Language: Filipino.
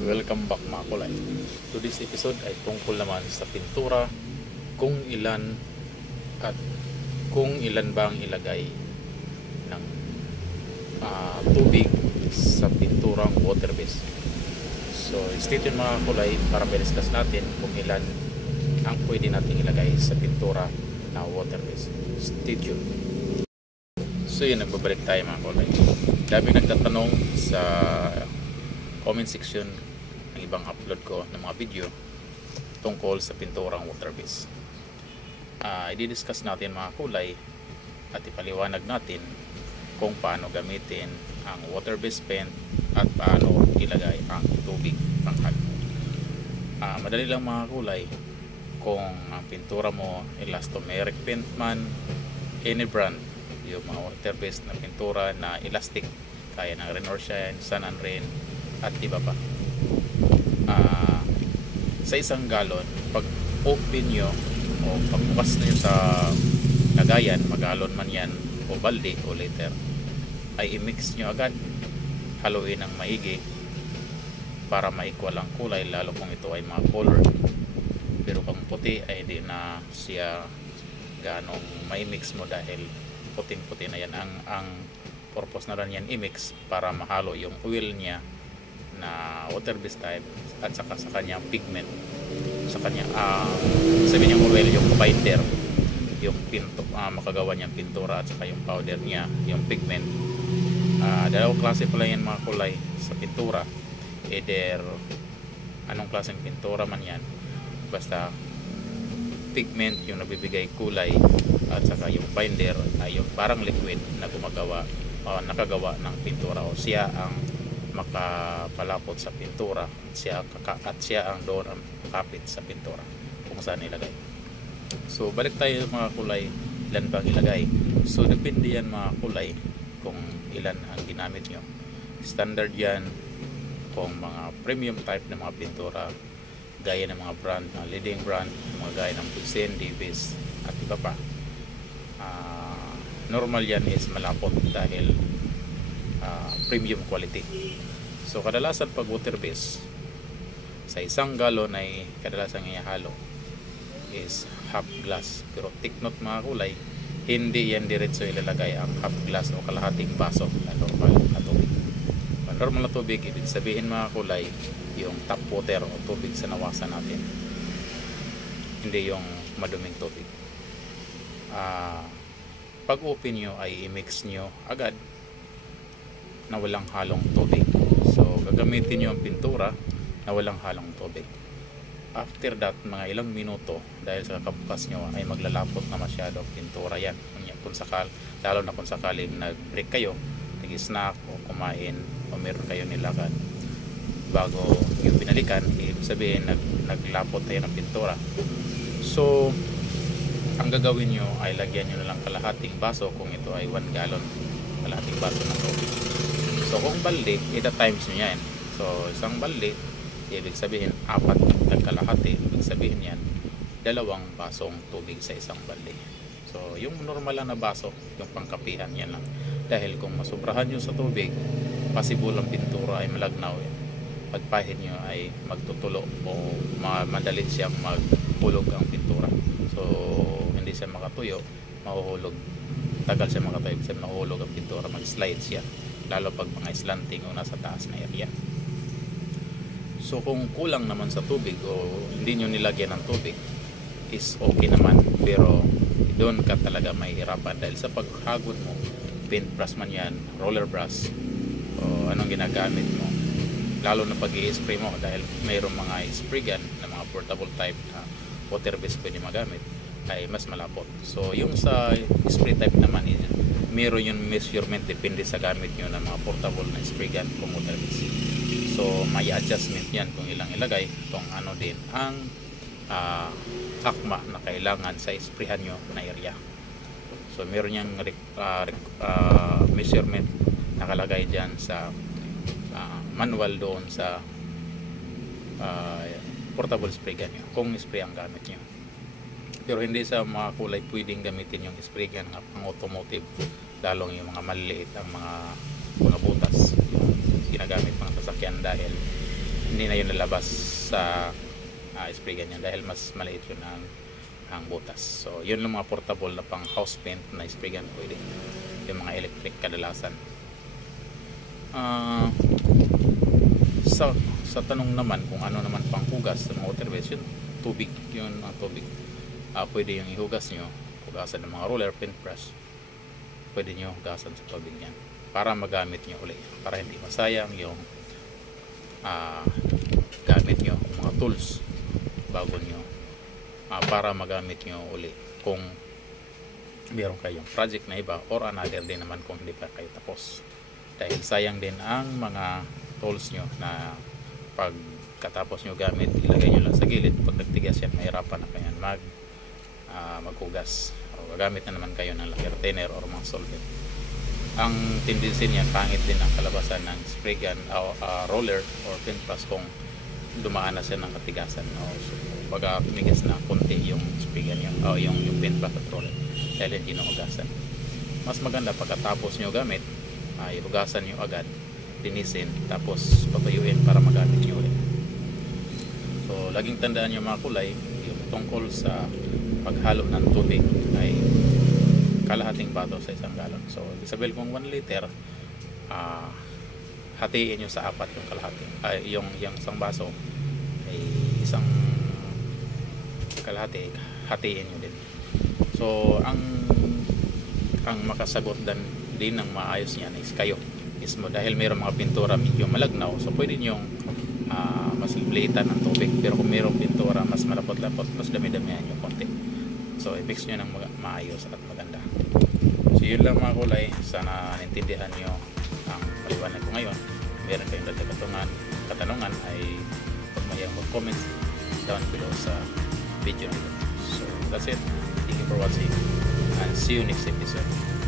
Welcome back mga kulay. Today's episode ay tungkol naman sa pintura, kung ilan at kung ilan ba ang ilagay ng tubig sa pinturang water base. So stay tuned mga kulay para ma-discuss natin kung ilan ang pwede natin ilagay sa pintura na water base. Stay tuned. So yun, nagbabalik tayo mga kulay. Dami nagtatanong sa comment section ng ibang upload ko ng mga video tungkol sa pinturang water base. I-discuss natin mga kulay at ipaliwanag natin kung paano gamitin ang water base paint at paano ilagay ang tubig panghalo. Madali lang mga kulay. Kung ang pintura mo elastomeric paint man, any brand, yung mga water base na pintura na elastic, kaya ng Rain or Shine, Sun and Rain at iba pa. Sa isang galon, pag open nyo o pagbukas nyo sa lagayan, magalon man yan o balde o liter, ay i-mix nyo agad, haluin ng maigi para ma-equal ang kulay, lalo kung ito ay mga color. Pero kung puti ay hindi na siya ganong mai-mix mo dahil puting-puti na yan. Ang purpose na rin yan i-mix para mahalo yung oil niya na water base type at saka sa kanyang pigment, sa kanyang sabi niyang oil, yung binder, yung pinto, makagawa niyang pintura at saka yung powder niya, yung pigment. Dalawang klase pala yan mga kulay sa pintura, either anong klaseng pintura man yan, basta pigment yung nabibigay kulay at saka yung binder ay yung parang liquid na gumagawa o nakagawa ng pintura, o siya ang makapalapot sa pintura at siya ang doon ang kapit sa pintura kung saan ilagay. So balik tayo mga kulay, ilan bang ilagay? So depende yan mga kulay kung ilan ang ginamit nyo. Standard yan kung mga premium type na mga pintura, gaya ng mga brand, leading brand, mga gaya ng Pulsen, Davis at iba pa. Normal yan is malapot dahil premium quality. So kadalasan pag water base, sa isang galon ay kadalasan ihalo is half glass. Pero take note mga kulay, hindi yan diretso ilalagay ang half glass o kalahating baso na normal na tubig. Normal na tubig, ibig sabihin mga kulay, yung tap water o tubig sa nawasan natin, hindi yung maduming tubig. Pag open nyo ay i-mix nyo agad na walang halong tubig. So gagamitin nyo ang pintura na walang halong tubig. After that, mga ilang minuto, dahil sa kakabukas nyo ay maglalapot na masyado ang pintura yan. Kung lalo na kung sakaling nag-break kayo, nag-snack o kumain o meron kayo nilakad bago yung pinalikan, ibig sabihin naglapot tayo ng pintura. So ang gagawin nyo ay lagyan nyo na lang kalahating baso kung ito ay 1 gallon, kalahating baso ng tubig. So kung balde, ita times nyo yan. So isang balde, ibig sabihin 4 at kalahati, ibig sabihin yan 2 basong tubig sa isang balde. So yung normal lang na baso, yung pangkapihan, yan lang. Dahil kung masubrahan nyo sa tubig, possible ang pintura ay malagnaw. Pagpahid nyo ay magtutulo o madali siyang maghulog ang pintura. So hindi siya makatuyo, mahuhulog. Tagal siya makatuyo, kasi mahuhulog ang pintura, mag-slide siya, lalo pag mga slanting o nasa taas na area. So kung kulang naman sa tubig o hindi nyo nilagyan ng tubig, is okay naman, pero doon ka talaga may hirapan dahil sa paghagod mo, paint brush man yan, roller brush o anong ginagamit mo, lalo na pag i-spray mo, dahil mayroong mga spray gun na mga portable type na water base pwede magamit, ay mas malapot. So yung sa spray type naman, mayroon yung measurement, depende sa gamit nyo ng mga portable na spray gun kung water base. So may adjustment yan kung ilang ilagay, kung ano din ang akma na kailangan sa sprayhan nyo na area. So meron yung measurement nakalagay dyan sa manual doon sa portable spray gun nyo, kung spray ang gamit nyo. Pero hindi sa mga kulay pwedeng gamitin yung spray gun ng automotive, lalong yung mga maliliit ang mga butas yung ginagamit mga sasakyan, dahil hindi na yun lalabas sa spray gun niya dahil mas maliit yun ang butas. So yun lang mga portable na pang house paint na spray gun pwede, yung mga electric kadalasan. Sa tanong naman kung ano naman pang hugas sa mga water base, yun tubig, yun ang tubig. Pwede yung ihugas nyo, hugasan ng mga roller, paintbrush, pwede nyo hugasan sa tubig yan para magamit nyo ulit, para hindi masayang yung gamit nyo, mga tools bago nyo, para magamit nyo uli kung meron kayong project na iba or another din naman kung hindi pa kayo tapos, dahil sayang din ang mga tools nyo na pagkatapos nyo gamit ilagay nyo lang sa gilid. Pag nagtigas yan, mahirapan na kayo maghugas, o gagamit na naman kayo ng lacquer thinner or mga solvent. Ang tendency niya, pangit din ang kalabasan ng spray gun roller or paintbrush kung dumaan na siya ng katigasan, o baga tumigas na konti yung spray gun yun, o yung paintbrush at roller dahil hindi na hugasan. Mas maganda pagkatapos nyo gamit, ihugasan nyo agad, linisin, tapos patuyuin para magamit nyo ulit. So laging tandaan nyo mga kulay, yung tungkol sa paghalo ng tubig ay kalahating bato sa isang galon. So ibig sabihin kung 1 liter, hatiin nyo sa 4 yung kalahati, yung isang baso ay isang kalahati, hatiin nyo din. So ang makasagot din ng maayos niyan is kayo mismo, dahil mayroong mga pintura medyo malagnaw, so pwede nyong mas liblitan ng tubig. Pero kung mayroong pintura mas malapot-lapot, mas dami-damihan nyo konti. So i-mix nyo ng maayos at maganda. So yun lang mga kulay, sana naintindihan nyo ang paliwanag ko ngayon. Meron kayong katanungan ay huwag mayang mag-comments down below sa video nito. So that's it, thank you for watching and see you next episode.